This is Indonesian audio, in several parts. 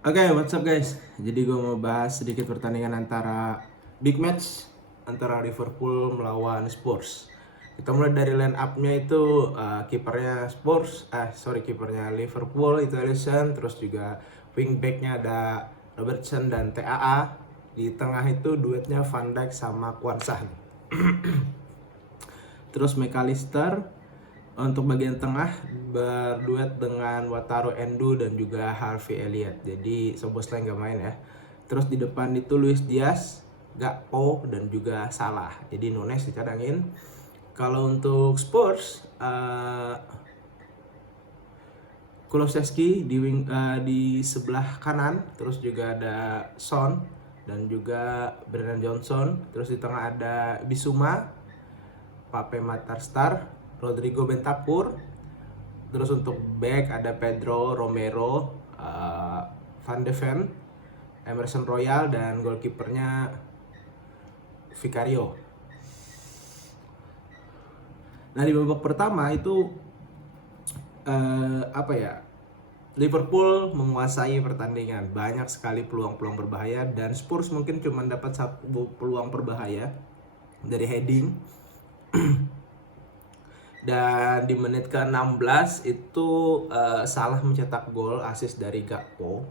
Oke, what's up guys? Jadi gue mau bahas sedikit pertandingan antara big match antara Liverpool melawan Spurs. Kita mulai dari line up-nya itu kipernya kipernya Liverpool itu Alisson, terus juga wingback-nya ada Robertson dan TAA. Di tengah itu duetnya Van Dijk sama Kwanzaa. Terus McAllister untuk bagian tengah berduet dengan Wataru Endo dan juga Harvey Elliott. Jadi Szoboszlai nggak main ya. Terus di depan itu Luis Diaz, Gakpo dan juga Salah. Jadi Nunes dicadangin. Kalau untuk Spurs, Kulusevski di sebelah kanan, terus juga ada Son dan juga Brennan Johnson. Terus di tengah ada Bissouma, Pape Matar Star, Rodrigo Bentancur. Terus untuk back ada Pedro Romero, Van de Ven, Emerson Royal dan goalkeepernya Vicario. Nah di babak pertama itu Liverpool menguasai pertandingan, banyak sekali peluang-peluang berbahaya dan Spurs mungkin cuma dapat satu peluang berbahaya dari heading. Dan di menit ke-16 itu Salah mencetak gol assist dari Gakpo.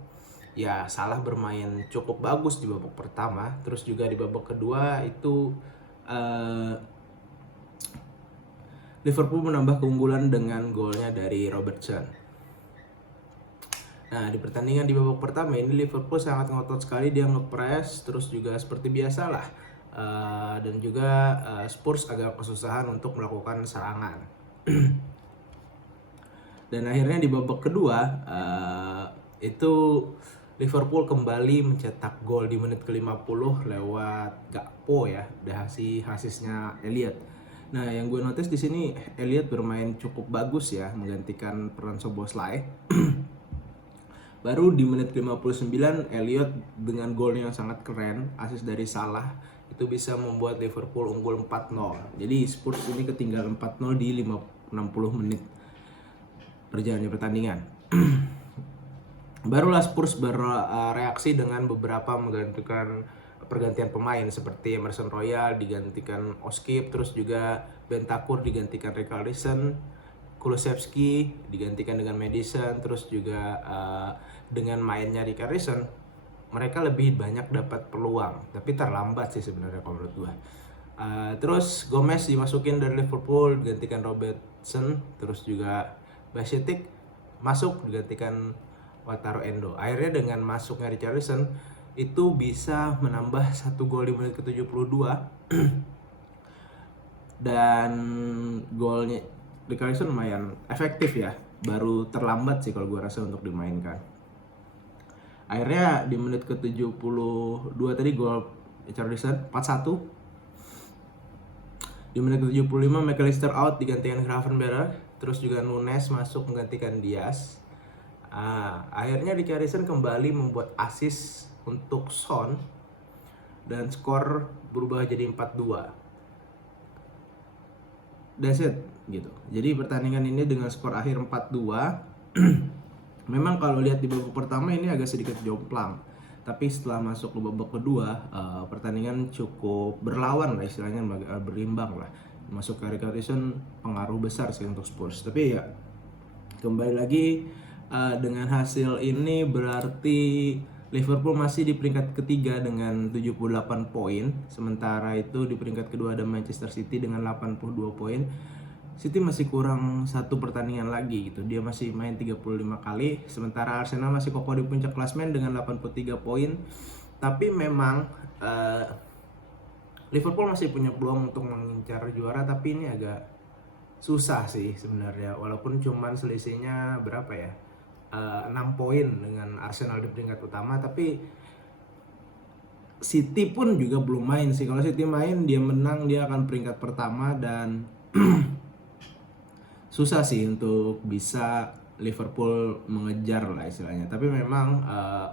Ya, Salah bermain cukup bagus di babak pertama. Terus juga di babak kedua itu Liverpool menambah keunggulan dengan golnya dari Robertson. Nah, di pertandingan di babak pertama ini Liverpool sangat ngotot sekali, dia nge-press, terus juga seperti biasa lah. Dan juga Spurs agak kesusahan untuk melakukan serangan. Dan akhirnya di babak kedua itu Liverpool kembali mencetak gol di menit ke-50 lewat Gakpo ya, dari asisnya Elliott. Nah, yang gue notice di sini Elliott bermain cukup bagus ya, menggantikan peran Szoboszlai. Baru di menit ke-59 Elliott dengan golnya yang sangat keren, asis dari Salah, itu bisa membuat Liverpool unggul 4-0. Jadi Spurs ini ketinggalan 4-0 di 60 menit berjalannya pertandingan. Barulah Spurs bereaksi dengan beberapa menggantikan pergantian pemain seperti Emerson Royal digantikan Oskip, terus juga Bentancur digantikan Richarlison, Kulusevski digantikan dengan Maddison, terus juga dengan mainnya Richarlison mereka lebih banyak dapat peluang, tapi terlambat sih sebenarnya kalau menurut gua. Terus Gomez dimasukin dari Liverpool digantikan Robertson, terus juga Bajcetic masuk digantikan Wataru Endo. Akhirnya dengan masuknya Richarlison itu bisa menambah 1 gol di menit ke-72. Dan golnya Richarlison lumayan efektif ya, baru terlambat sih kalau gue rasa untuk dimainkan. Akhirnya di menit ke-72 tadi gol Richarlison 4-1. Di menit ke-75 McAllister out digantikan Gravenberch, terus juga Nunes masuk menggantikan Diaz. Akhirnya Richarlison kembali membuat assist untuk Son dan skor berubah jadi 4-2. That's it gitu. Jadi pertandingan ini dengan skor akhir 4-2 memang kalau lihat di babak pertama ini agak sedikit jomplang. Tapi setelah masuk ke babak kedua, pertandingan cukup berlawan lah istilahnya, berimbang lah. Masuk ke Richarlison pengaruh besar sih untuk Spurs. Tapi ya kembali lagi dengan hasil ini berarti Liverpool masih di peringkat ketiga dengan 78 poin. Sementara itu di peringkat kedua ada Manchester City dengan 82 poin. City masih kurang satu pertandingan lagi gitu. Dia masih main 35 kali. Sementara Arsenal masih kokoh di puncak klasemen dengan 83 poin. Tapi memang Liverpool masih punya peluang untuk mengincar juara, tapi ini agak susah sih sebenarnya. Walaupun cuman selisihnya berapa ya? 6 poin dengan Arsenal di peringkat utama, tapi City pun juga belum main sih. Kalau City main, dia menang, dia akan peringkat pertama dan susah sih untuk bisa Liverpool mengejar lah istilahnya. Tapi memang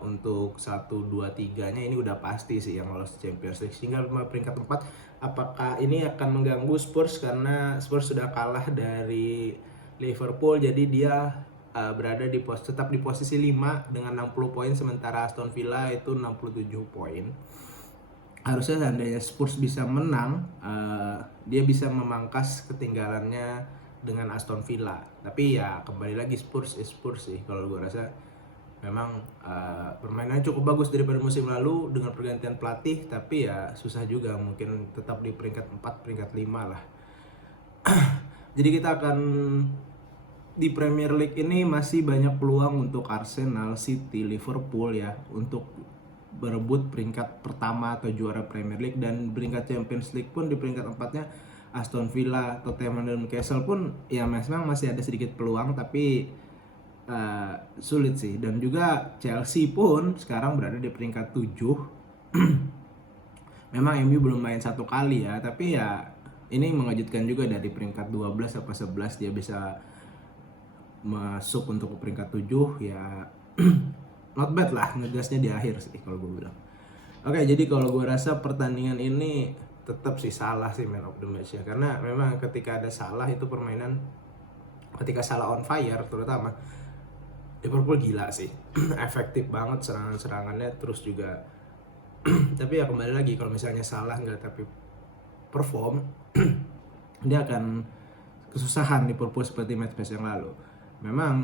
untuk 1, 2, 3-nya ini udah pasti sih yang lolos Champions League. Tinggal peringkat 4, apakah ini akan mengganggu Spurs karena Spurs sudah kalah dari Liverpool, jadi dia berada tetap di posisi 5 dengan 60 poin, sementara Aston Villa itu 67 poin. Harusnya seandainya Spurs bisa menang, dia bisa memangkas ketinggalannya dengan Aston Villa. Tapi ya kembali lagi Spurs sih, kalau gue rasa memang permainannya cukup bagus daripada musim lalu dengan pergantian pelatih, tapi ya susah juga, mungkin tetap di peringkat 4, peringkat 5 lah. Jadi kita akan di Premier League ini masih banyak peluang untuk Arsenal, City, Liverpool ya untuk berebut peringkat pertama atau juara Premier League, dan peringkat Champions League pun di peringkat 4-nya Aston Villa, Tottenham dan Newcastle pun ya memang masih ada sedikit peluang, tapi sulit sih. Dan juga Chelsea pun sekarang berada di peringkat 7. Memang MU belum main 1 kali ya, tapi ya ini mengejutkan juga, dari peringkat 12 atau 11 dia bisa masuk untuk peringkat 7 ya. Not bad lah, ngegasnya di akhir sih kalau gue bilang. Oke, jadi kalau gue rasa pertandingan ini tetap sih Salah sih man of the match ya, karena memang ketika ada Salah itu permainan, ketika Salah on fire terutama, Liverpool gila sih. Efektif banget serangan-serangannya, terus juga tapi ya kembali lagi, kalau misalnya Salah nggak tapi perform dia akan kesusahan Liverpool seperti match yang lalu. Memang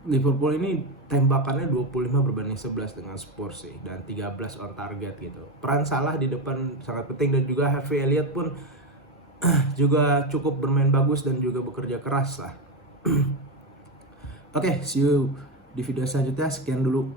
Liverpool ini tembakannya 25 berbanding 11 dengan Spurs sih, dan 13 on target gitu. Peran Salah di depan sangat penting, dan juga Harvey Elliott pun juga cukup bermain bagus dan juga bekerja keras lah. Oke, see you di video selanjutnya. Sekian dulu.